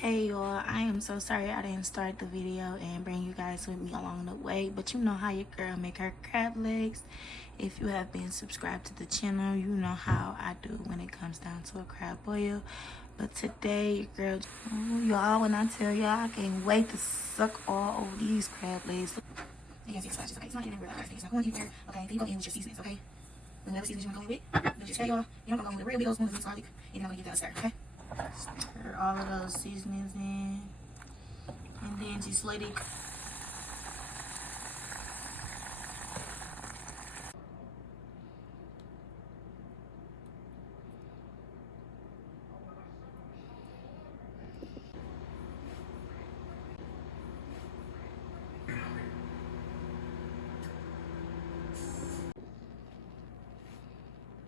Hey y'all, I am so sorry I didn't start the video and bring you guys with me along the way, but you know how your girl make her crab legs. If you have been subscribed to the channel, you know how I do when it comes down to a crab boil. But today, your girl, y'all, when I tell y'all, I can't wait to suck all over these crab legs. You guys see the splashes, okay? It's not getting real, okay? It's not going in here, okay? Then you go in with your seasonings, okay? Whatever seasonings you want to go in with, just tell y'all, you're not going to go with a real big old spoon of minced garlic, and you're not going to get that stir, okay? Stir all of those seasonings in, and then just let it